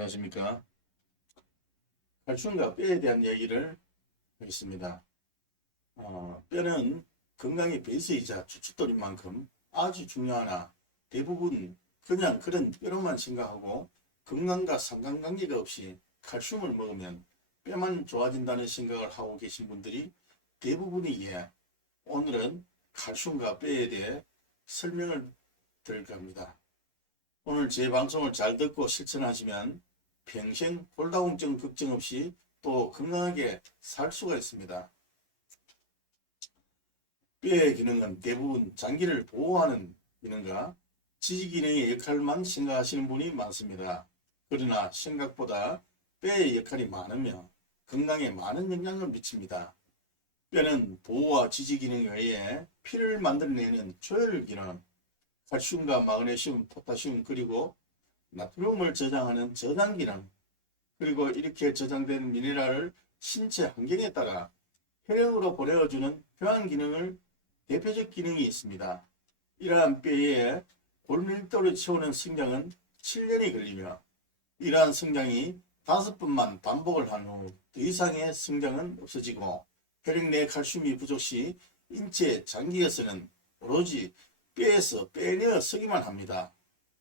안녕하십니까. 칼슘과 뼈에 대한 이야기를 하겠습니다. 뼈는 건강의 베이스이자 주춧돌인 만큼 아주 중요하나 대부분 그냥 그런 뼈로만 생각하고 건강과 상관관계가 없이 칼슘을 먹으면 뼈만 좋아진다는 생각을 하고 계신 분들이 대부분이기에 오늘은 칼슘과 뼈에 대해 설명을 드릴까 합니다. 오늘 제 방송을 잘 듣고 실천하시면 평생 골다공증 걱정 없이 또 건강하게 살 수가 있습니다. 뼈의 기능은 대부분 장기를 보호하는 기능과 지지 기능의 역할만 생각하시는 분이 많습니다. 그러나 생각보다 뼈의 역할이 많으며 건강에 많은 영향을 미칩니다. 뼈는 보호와 지지 기능 외에 피를 만들어내는 조혈 기능, 칼슘과 마그네슘, 포타슘 그리고 나트륨을 저장하는 저장 기능, 그리고 이렇게 저장된 미네랄을 신체 환경에 따라 혈액으로 보내어주는 교환 기능을 대표적 기능이 있습니다. 이러한 뼈의 골밀도를 채우는 성장은 7년이 걸리며 이러한 성장이 5번만 반복을 한 후 더 이상의 성장은 없어지고 혈액 내 칼슘이 부족 시 인체 장기에서는 오로지 뼈에서 빼내어 서기만 합니다.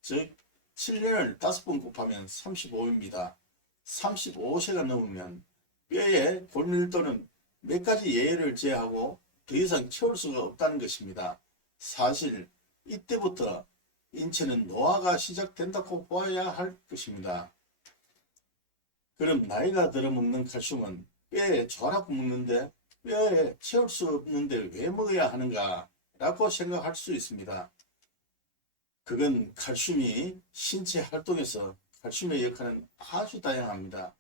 즉 7년을 5번 곱하면 35입니다. 35세가 넘으면 뼈의 골밀도는 몇 가지 예외를 제외하고 더 이상 채울 수가 없다는 것입니다. 사실 이때부터 인체는 노화가 시작된다고 보아야 할 것입니다. 그럼 나이가 들어 먹는 칼슘은 뼈에 좋아라고 먹는데 뼈에 채울 수 없는데 왜 먹어야 하는가 라고 생각할 수 있습니다. 그건 칼슘이 신체 활동에서 칼슘의 역할은 아주 다양합니다.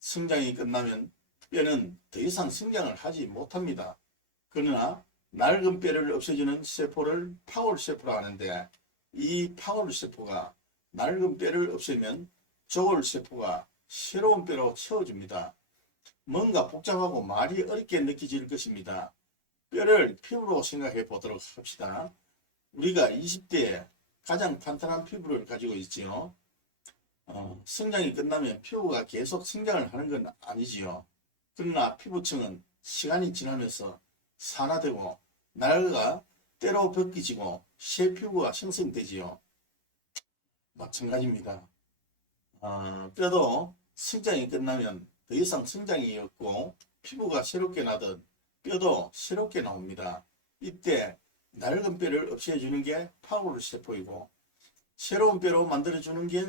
성장이 끝나면 뼈는 더 이상 성장을 하지 못합니다. 그러나 낡은 뼈를 없애주는 세포를 파골세포라 하는데 이 파골세포가 낡은 뼈를 없애면 조골세포가 새로운 뼈로 채워줍니다. 뭔가 복잡하고 말이 어렵게 느껴질 것입니다. 뼈를 피부로 생각해 보도록 합시다. 우리가 20대에 가장 탄탄한 피부를 가지고 있지요. 성장이 끝나면 피부가 계속 성장을 하는 건 아니지요. 그러나 피부층은 시간이 지나면서 산화되고 낡아 때로 벗겨지고 새 피부가 형성되지요. 마찬가지입니다. 뼈도 성장이 끝나면 더 이상 성장이 없고 피부가 새롭게 나듯 뼈도 새롭게 나옵니다. 이때 낡은 뼈를 없애주는 게 파골세포이고 새로운 뼈로 만들어주는 게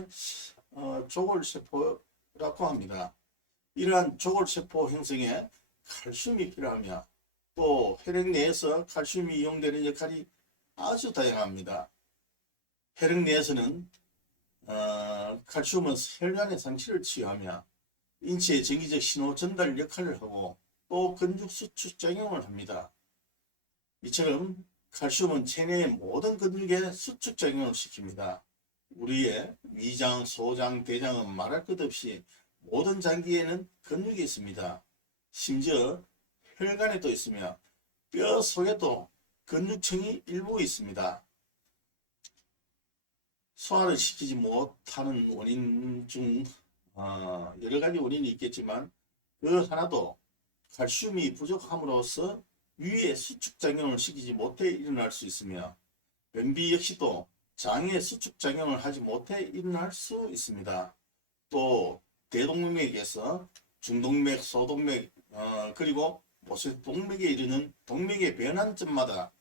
조골세포라고 합니다. 이러한 조골세포 형성에 칼슘이 필요하며 또 혈액 내에서 칼슘이 이용되는 역할이 아주 다양합니다. 혈액 내에서는 칼슘은 혈관의 상처를 치유하며 인체의 정기적 신호 전달 역할을 하고 또 근육 수축 작용을 합니다. 이처럼 칼슘은 체내의 모든 근육에 수축 작용을 시킵니다. 우리의 위장, 소장, 대장은 말할 것 없이 모든 장기에는 근육이 있습니다. 심지어 혈관에도 있으며 뼈 속에도 근육층이 일부 있습니다. 소화를 시키지 못하는 원인 중 여러 가지 원인이 있겠지만 그 하나도 칼슘이 부족함으로써 위에 수축작용을 시키지 못해 일어날 수 있으며 변비 역시도 장의 수축작용을 하지 못해 일어날 수 있습니다. 또 대동맥에서 중동맥, 소동맥 그리고 모세동맥에 이르는 동맥의 변환점마다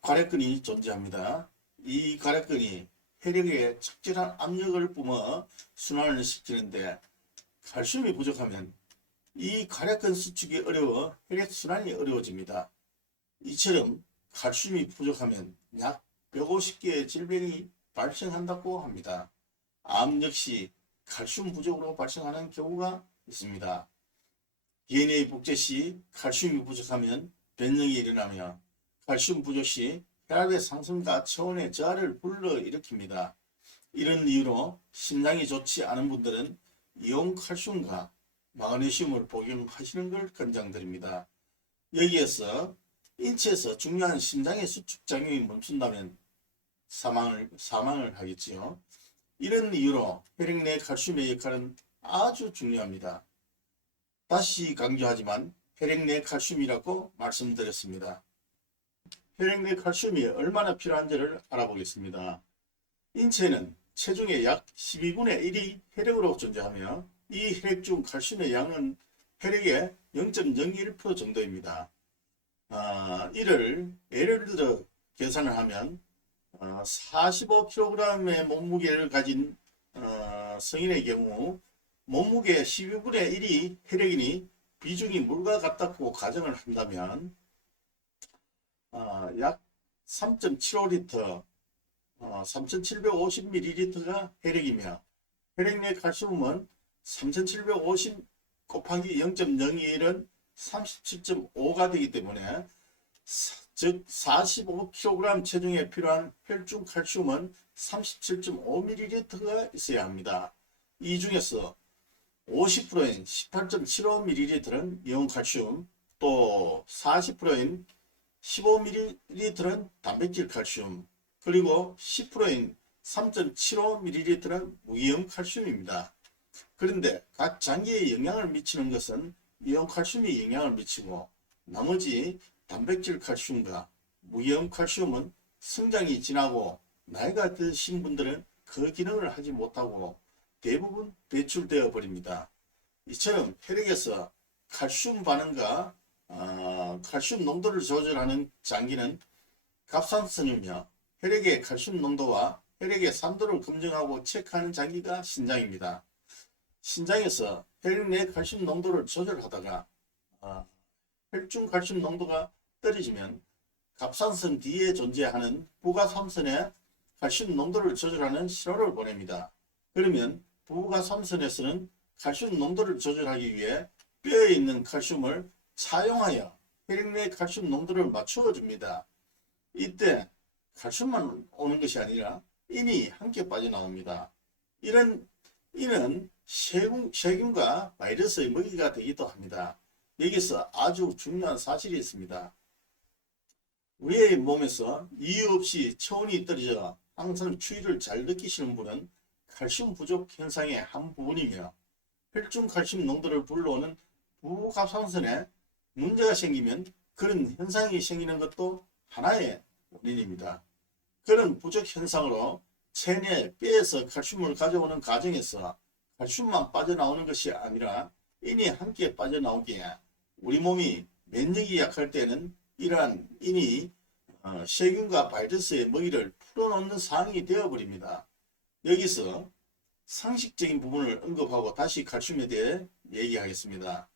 괄약근이 존재합니다. 이 괄약근이 혈액에 적절한 압력을 뿜어 순환을 시키는데 칼슘이 부족하면 이 괄약근 수축이 어려워 혈액 순환이 어려워집니다. 이처럼 칼슘이 부족하면 약 150개의 질병이 발생한다고 합니다. 암 역시 칼슘 부족으로 발생하는 경우가 있습니다. DNA 복제 시 칼슘이 부족하면 변형이 일어나며 칼슘 부족 시 혈압의 상승과 체온의 저하를 불러일으킵니다. 이런 이유로 심장이 좋지 않은 분들은 이온 칼슘과 마그네슘을 복용하시는 걸 권장드립니다. 여기에서 인체에서 중요한 심장의 수축작용이 멈춘다면 사망을 하겠지요. 이런 이유로 혈액 내 칼슘의 역할은 아주 중요합니다. 다시 강조하지만 혈액 내 칼슘이라고 말씀드렸습니다. 혈액 내 칼슘이 얼마나 필요한지를 알아보겠습니다. 인체는 체중의 약 12분의 1이 혈액으로 존재하며 이 혈액 중 칼슘의 양은 혈액의 0.01% 정도입니다. 이를 예를 들어 계산을 하면 45kg의 몸무게를 가진 성인의 경우 몸무게 12분의 1이 혈액이니 비중이 물과 같다고 가정을 한다면 약 3.75리터 3750ml가 혈액이며 혈액 내 칼슘은 3750 곱하기 0.01은 37.5가 되기 때문에 즉 45kg 체중에 필요한 혈중 칼슘은 37.5ml가 있어야 합니다. 이 중에서 50%인 18.75ml는 이온칼슘, 또 40%인 15ml는 단백질 칼슘, 그리고 10%인 3.75ml는 무이온칼슘입니다. 그런데 각 장기에 영향을 미치는 것은 이온칼슘이 영향을 미치고 나머지 단백질 칼슘과 무이온칼슘은 성장이 지나고 나이가 드신 분들은 그 기능을 하지 못하고 대부분 배출되어 버립니다. 이처럼 혈액에서 칼슘 반응과 칼슘 농도를 조절하는 장기는 갑상선이며 혈액의 칼슘 농도와 혈액의 산도를 검증하고 체크하는 장기가 신장입니다. 신장에서 혈액 내 칼슘 농도를 조절하다가 혈중 칼슘 농도가 떨어지면 갑상선 뒤에 존재하는 부가삼선에 칼슘 농도를 조절하는 신호를 보냅니다. 그러면 부가삼선에서는 칼슘 농도를 조절하기 위해 뼈에 있는 칼슘을 차용하여 혈액 내 칼슘 농도를 맞추어 줍니다. 이때 칼슘만 오는 것이 아니라 인이 함께 빠져나옵니다. 이는 세균과 바이러스의 먹이가 되기도 합니다. 여기서 아주 중요한 사실이 있습니다. 우리의 몸에서 이유 없이 체온이 떨어져 항상 추위를 잘 느끼시는 분은 칼슘 부족 현상의 한 부분이며 혈중 칼슘 농도를 불러오는 부갑상선에 문제가 생기면 그런 현상이 생기는 것도 하나의 원인입니다. 그런 부족 현상으로 체내 뼈에서 칼슘을 가져오는 과정에서 칼슘만 빠져나오는 것이 아니라 인이 함께 빠져나오기에 우리 몸이 면역이 약할 때는 이러한 인이 세균과 바이러스의 먹이를 풀어놓는 상황이 되어버립니다. 여기서 상식적인 부분을 언급하고 다시 칼슘에 대해 얘기하겠습니다.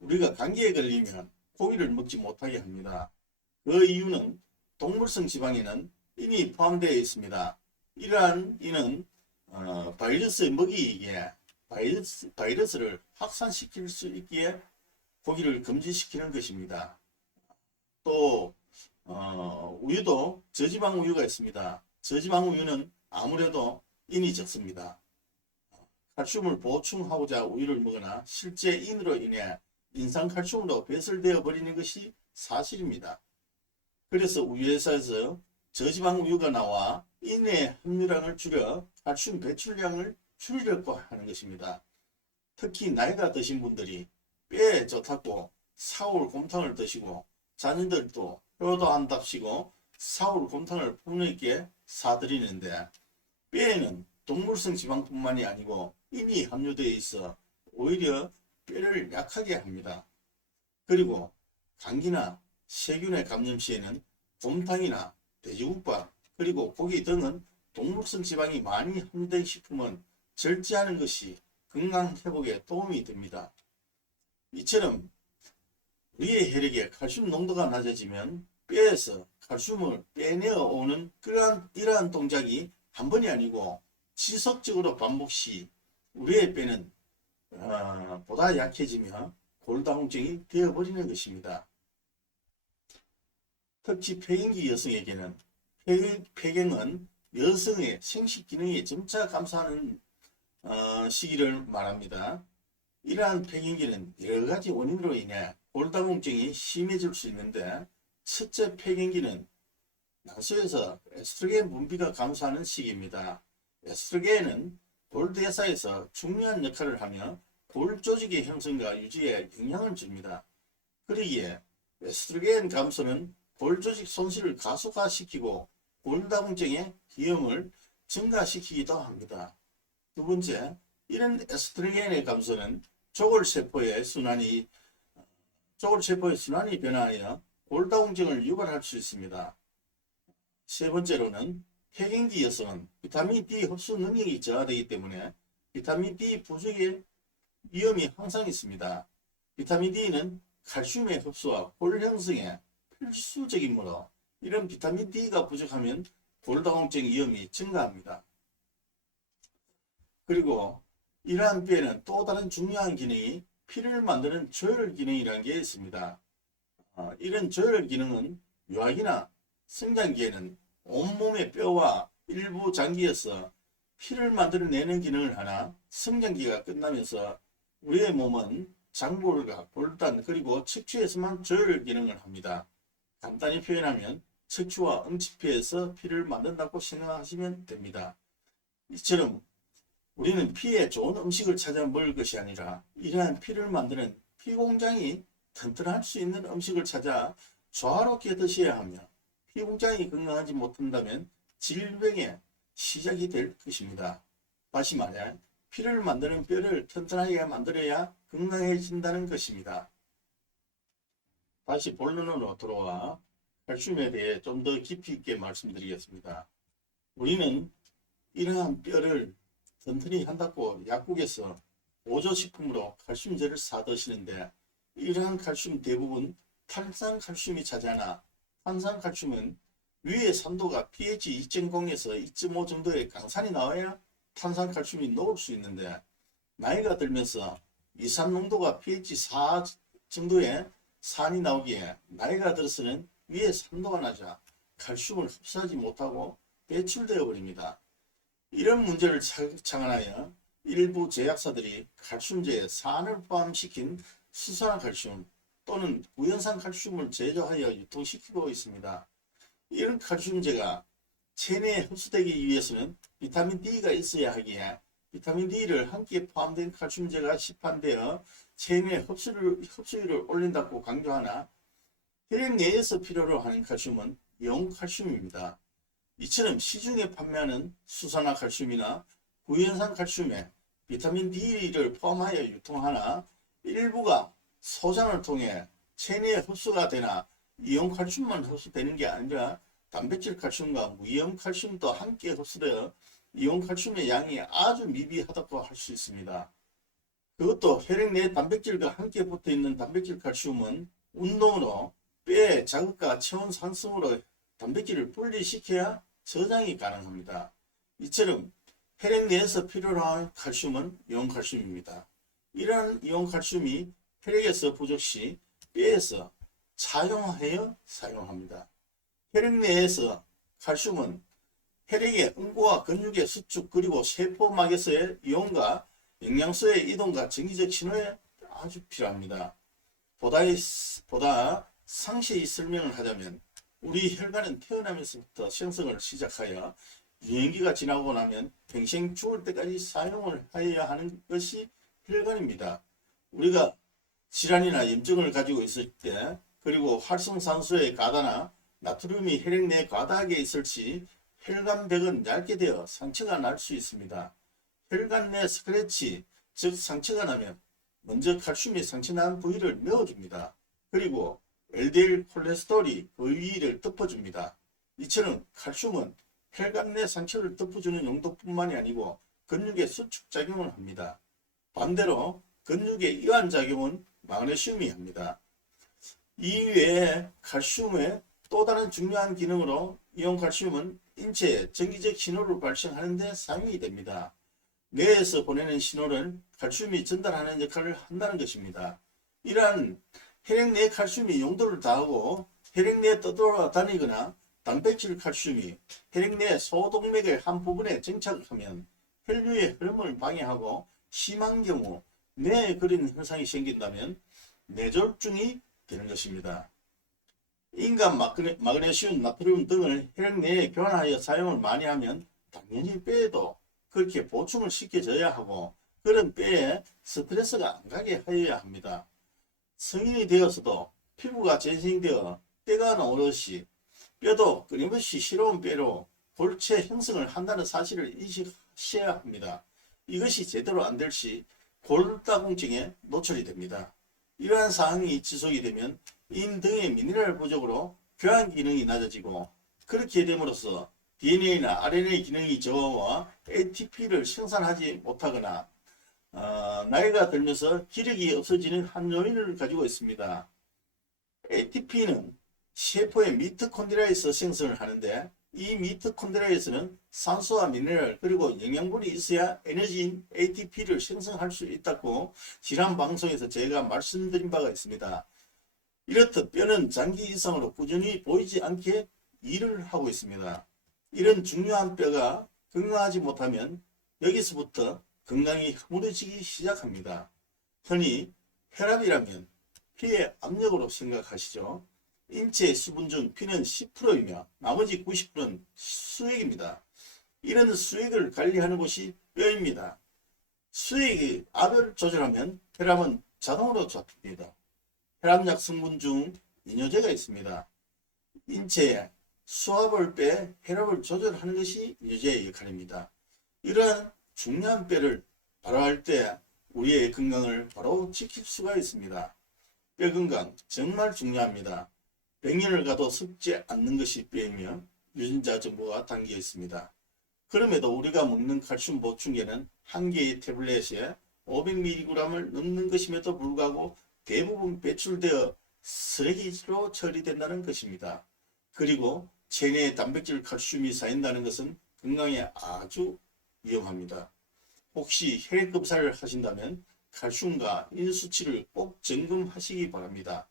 우리가 감기에 걸리면 고기를 먹지 못하게 합니다. 그 이유는 동물성 지방에는 인이 포함되어 있습니다. 이러한 인은 바이러스의 먹이이기에 바이러스를 확산시킬 수 있기에 고기를 금지시키는 것입니다. 또 우유도 저지방 우유가 있습니다. 저지방 우유는 아무래도 인이 적습니다. 칼슘을 보충하고자 우유를 먹으나 실제 인으로 인해 인산칼슘으로 배설되어 버리는 것이 사실입니다. 그래서 우유회사에서 저지방 우유가 나와 인의 함유량을 줄여 칼슘 배출량을 줄이려고 하는 것입니다. 특히 나이가 드신 분들이 뼈에 좋다고 사골 곰탕을 드시고 자녀들도 효도한답시고 사골 곰탕을 폭력있게 사드리는데 뼈에는 동물성 지방뿐만이 아니고 인이 함유되어 있어 오히려 뼈를 약하게 합니다. 그리고 감기나 세균의 감염 시에는 곰탕이나 돼지국밥 그리고 고기 등은 동물성 지방이 많이 함유된 식품은 절제하는 것이 건강 회복에 도움이 됩니다. 이처럼 우리의 혈액에 칼슘 농도가 낮아지면 뼈에서 칼슘을 빼내어 오는 이러한 동작이 한 번이 아니고 지속적으로 반복 시 우리의 뼈는 보다 약해지며 골다공증이 되어버리는 것입니다. 특히 폐경기 여성에게는 폐경은 여성의 생식 기능이 점차 감소하는 시기를 말합니다. 이러한 폐경기는 여러가지 원인으로 인해 골다공증이 심해질 수 있는데 첫째 폐경기는 난소에서 에스트로겐 분비가 감소하는 시기입니다. 에스트로겐은 골대사에서 중요한 역할을 하며 골 조직의 형성과 유지에 영향을 줍니다. 그러기에 에스트로겐 감소는 골 조직 손실을 가속화시키고 골다공증의 위험을 증가시키기도 합니다. 두 번째, 이런 에스트로겐의 감소는 조골세포의 순환이 변화하여 골다공증을 유발할 수 있습니다. 세 번째로는 폐경기 여성은 비타민 D 흡수 능력이 저하되기 때문에 비타민 D 부족의 위험이 항상 있습니다. 비타민 D는 칼슘의 흡수와 골 형성에 필수적이므로 이런 비타민 D가 부족하면 골다공증 위험이 증가합니다. 그리고 이러한 뼈에는 또 다른 중요한 기능이 피를 만드는 조혈 기능이라는 게 있습니다. 이런 조혈 기능은 유아기나 성장기에는 온몸의 뼈와 일부 장기에서 피를 만들어내는 기능을 하나 성장기가 끝나면서 우리의 몸은 장골과 골단 그리고 척추에서만 조혈 기능을 합니다. 간단히 표현하면 척추와 응치피에서 피를 만든다고 생각하시면 됩니다. 이처럼 우리는 피에 좋은 음식을 찾아 먹을 것이 아니라 이러한 피를 만드는 피공장이 튼튼할 수 있는 음식을 찾아 조화롭게 드셔야 하며 피공장이 건강하지 못한다면 질병의 시작이 될 것입니다. 다시 말해 피를 만드는 뼈를 튼튼하게 만들어야 건강해진다는 것입니다. 다시 본론으로 돌아와 칼슘에 대해 좀 더 깊이 있게 말씀드리겠습니다. 우리는 이러한 뼈를 튼튼히 한다고 약국에서 보조식품으로 칼슘제를 사 드시는데 이러한 칼슘 대부분 탄산칼슘이 차지하나 탄산칼슘은 위의 산도가 pH 2.0에서 2.5 정도의 강산이 나와야 탄산칼슘이 녹을 수 있는데 나이가 들면서 이산 농도가 pH 4 정도의 산이 나오기에 나이가 들어서는 위에 산도가 낮아 칼슘을 흡수하지 못하고 배출되어 버립니다. 이런 문제를 창안하여 일부 제약사들이 칼슘제에 산을 포함시킨 수산화칼슘 또는 구연산칼슘을 제조하여 유통시키고 있습니다. 이런 칼슘제가 체내에 흡수되기 위해서는 비타민 D가 있어야 하기에 비타민 D를 함께 포함된 칼슘제가 시판되어 체내 흡수율을 올린다고 강조하나 혈액 내에서 필요로 하는 칼슘은 이온칼슘입니다. 이처럼 시중에 판매하는 수산화칼슘이나 구연산칼슘에 비타민 D를 포함하여 유통하나 일부가 소장을 통해 체내에 흡수가 되나 이온칼슘만 흡수되는 게 아니라 단백질 칼슘과 무이온칼슘도 함께 흡수되어 이온칼슘의 양이 아주 미비하다고 할 수 있습니다. 그것도 혈액 내 단백질과 함께 붙어있는 단백질 칼슘은 운동으로 뼈의 자극과 체온 상승으로 단백질을 분리시켜야 저장이 가능합니다. 이처럼 혈액 내에서 필요로 하는 칼슘은 이온칼슘입니다. 이러한 이온칼슘이 혈액에서 부족 시 뼈에서 차용하여 사용합니다. 혈액 내에서 칼슘은 혈액의 응고와 근육의 수축 그리고 세포막에서의 이온과 영양소의 이동과 정기적 신호에 아주 필요합니다. 보다 상세히 설명을 하자면 우리 혈관은 태어나면서부터 생성을 시작하여 유행기가 지나고 나면 평생 죽을 때까지 사용을 해야 하는 것이 혈관입니다. 우리가 질환이나 염증을 가지고 있을 때 그리고 활성산소의 과다나 나트륨이 혈액 내에 과다하게 있을 시 혈관벽은 얇게 되어 상처가 날 수 있습니다. 혈관 내 스크래치, 즉 상처가 나면 먼저 칼슘이 상처난 부위를 메워줍니다. 그리고 LDL 콜레스테롤이 그 위를 덮어줍니다. 이처럼 칼슘은 혈관 내 상처를 덮어주는 용도뿐만이 아니고 근육의 수축작용을 합니다. 반대로 근육의 이완작용은 마그네슘이 합니다. 이외에 칼슘의 또 다른 중요한 기능으로 이온칼슘은 인체에 정기적 신호를 발생하는 데 사용이 됩니다. 뇌에서 보내는 신호를 칼슘이 전달하는 역할을 한다는 것입니다. 이러한 혈액 내 칼슘이 용도를 다하고 혈액 내에 떠돌아다니거나 단백질 칼슘이 혈액 내 소동맥의 한 부분에 정착하면 혈류의 흐름을 방해하고 심한 경우 뇌에 그린 현상이 생긴다면 뇌졸중이 되는 것입니다. 인간 마그네슘, 나트륨 등을 혈액 내에 교환하여 사용을 많이 하면 당연히 뼈에도 그렇게 보충을 시켜줘야 하고 그런 뼈에 스트레스가 안 가게 하여야 합니다. 성인이 되어서도 피부가 재생되어 때가 나오듯이 뼈도 끊임없이 새로운 뼈로 골체 형성을 한다는 사실을 인식하셔야 합니다. 이것이 제대로 안 될 시 골다공증에 노출이 됩니다. 이러한 사항이 지속이 되면 인 등의 미네랄 부족으로 교환 기능이 낮아지고 그렇게 됨으로써 DNA나 RNA 기능이 저하와 ATP를 생산하지 못하거나 나이가 들면서 기력이 없어지는 한 요인을 가지고 있습니다. ATP는 세포의 미토콘드리아에서 생성을 하는데 이 미토콘드리아에서는 산소와 미네랄 그리고 영양분이 있어야 에너지인 ATP를 생성할 수 있다고 지난 방송에서 제가 말씀드린 바가 있습니다. 이렇듯 뼈는 장기 이상으로 꾸준히 보이지 않게 일을 하고 있습니다. 이런 중요한 뼈가 건강하지 못하면 여기서부터 건강이 흐물어지기 시작합니다. 흔히 혈압이라면 피의 압력으로 생각하시죠. 인체의 수분 중 피는 10%이며 나머지 90%는 수액입니다. 이런 수액을 관리하는 곳이 뼈입니다. 수액의 압을 조절하면 혈압은 자동으로 잡힙니다. 혈압약 성분 중 이뇨제가 있습니다. 인체에 수압을 빼 혈압을 조절하는 것이 이뇨제의 역할입니다. 이러한 중요한 뼈를 바로할 때 우리의 건강을 바로 지킬 수가 있습니다. 뼈 건강 정말 중요합니다. 100년을 가도 썩지 않는 것이 뼈이며 유전자 정보가 담겨 있습니다. 그럼에도 우리가 먹는 칼슘 보충제는 한 개의 태블릿에 500mg을 넣는 것임에도 불구하고 대부분 배출되어 쓰레기로 처리된다는 것입니다. 그리고 체내에 단백질 칼슘이 쌓인다는 것은 건강에 아주 위험합니다. 혹시 혈액 검사를 하신다면 칼슘과 인 수치를 꼭 점검하시기 바랍니다.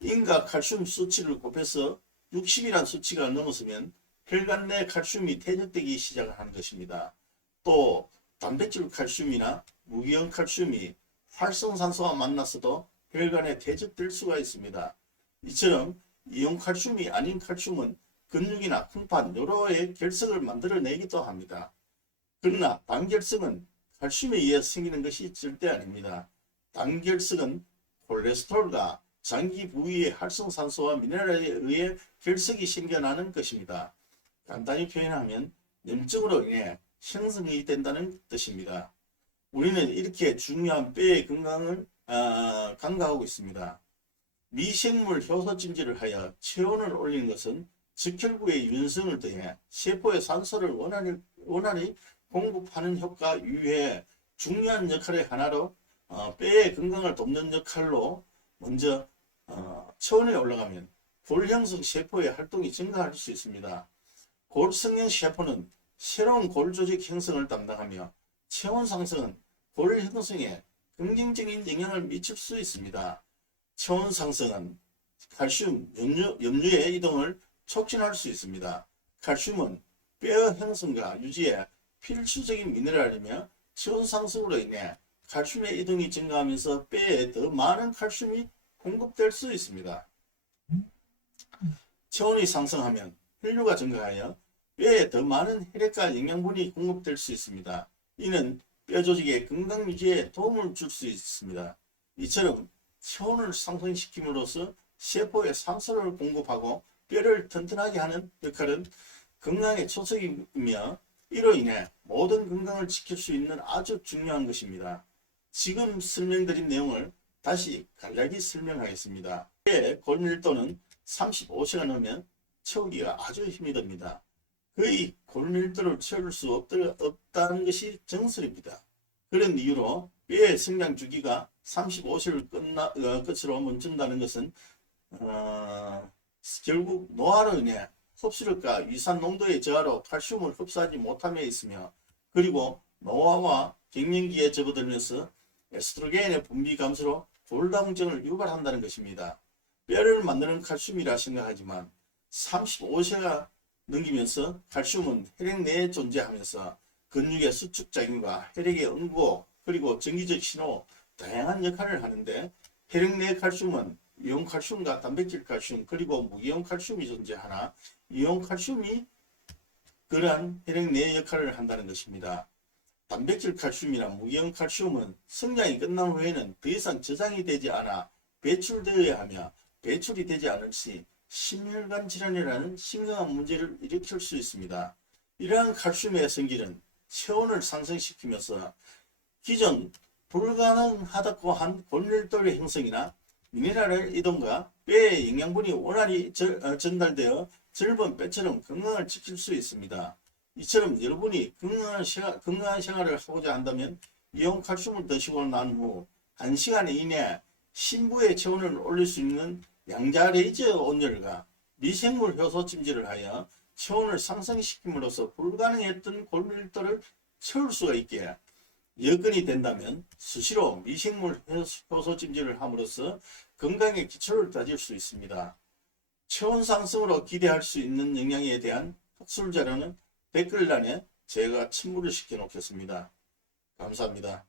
인과 칼슘 수치를 곱해서 60이란 수치가 넘었으면 혈관 내 칼슘이 퇴적되기 시작을 하는 것입니다. 또 단백질 칼슘이나 무기형 칼슘이 활성산소와 만났어도 혈관에 퇴적될 수가 있습니다. 이처럼 이온 칼슘이 아닌 칼슘은 근육이나 풍판, 뇌로의 결석을 만들어내기도 합니다. 그러나 단결석은 칼슘에 의해 생기는 것이 절대 아닙니다. 단결석은 콜레스테롤과 장기 부위의 활성산소와 미네랄에 의해 결석이 생겨나는 것입니다. 간단히 표현하면 염증으로 인해 형성이 된다는 뜻입니다. 우리는 이렇게 중요한 뼈의 건강을 간과하고 있습니다. 미생물 효소 찜질을 하여 체온을 올리는 것은 적혈구의 윤성을 더해 세포의 산소를 원활히 공급하는 효과 이외에 중요한 역할의 하나로 뼈의 건강을 돕는 역할로 먼저 체온에 올라가면 골 형성 세포의 활동이 증가할 수 있습니다. 골 성형 세포는 새로운 골 조직 형성을 담당하며 체온 상승은 골 형성에 긍정적인 영향을 미칠 수 있습니다. 체온 상승은 칼슘, 염류의 이동을 촉진할 수 있습니다. 칼슘은 뼈 형성과 유지에 필수적인 미네랄이며 체온 상승으로 인해 칼슘의 이동이 증가하면서 뼈에 더 많은 칼슘이 공급될 수 있습니다. 체온이 상승하면 혈류가 증가하여 뼈에 더 많은 혈액과 영양분이 공급될 수 있습니다. 이는 뼈 조직의 건강 유지에 도움을 줄 수 있습니다. 이처럼 체온을 상승시킴으로써 세포에 산소를 공급하고 뼈를 튼튼하게 하는 역할은 건강의 초석이며 이로 인해 모든 건강을 지킬 수 있는 아주 중요한 것입니다. 지금 설명드린 내용을 다시 간략히 설명하겠습니다. 뼈의 골밀도는 35가 넘으면 채우기가 아주 힘이 듭니다. 거의 골밀도를 채울 수 없다는 것이 정설입니다. 그런 이유로 뼈의 성장 주기가 35세를 끝으로 멈춘다는 것은 결국 노화로 인해 흡수력과 위산 농도의 저하로 칼슘을 흡수하지 못함에 있으며 그리고 노화와 갱년기에 접어들면서 에스트로겐의 분비 감소로 골다공증을 유발한다는 것입니다. 뼈를 만드는 칼슘이라 생각하지만 35세가 넘기면서 칼슘은 혈액 내에 존재하면서 근육의 수축작용과 혈액의 응고 그리고 정기적 신호 다양한 역할을 하는데 혈액 내 칼슘은 이온 칼슘과 단백질 칼슘 그리고 무이온 칼슘이 존재하나 이온 칼슘이 그러한 혈액 내 역할을 한다는 것입니다. 단백질 칼슘이나 무기형 칼슘은 성장이 끝난 후에는 더 이상 저장이 되지 않아 배출되어야 하며 배출이 되지 않을 시 심혈관 질환이라는 심각한 문제를 일으킬 수 있습니다. 이러한 칼슘의 성질은 체온을 상승시키면서 기존 불가능하다고 한 골밀도의 형성이나 미네랄의 이동과 뼈에 영양분이 원활히 전달되어 젊은 뼈처럼 건강을 지킬 수 있습니다. 이처럼 여러분이 건강한 생활을 하고자 한다면 이온 칼슘을 드시고 난 후 1시간 이내 심부의 체온을 올릴 수 있는 양자 레이저 온열과 미생물 효소 찜질을 하여 체온을 상승시킴으로써 불가능했던 골밀도를 채울 수가 있게 여건이 된다면 수시로 미생물 효소 찜질을 함으로써 건강의 기초를 다질 수 있습니다. 체온 상승으로 기대할 수 있는 영양에 대한 학술 자료는 댓글란에 제가 첨부를 시켜 놓겠습니다. 감사합니다.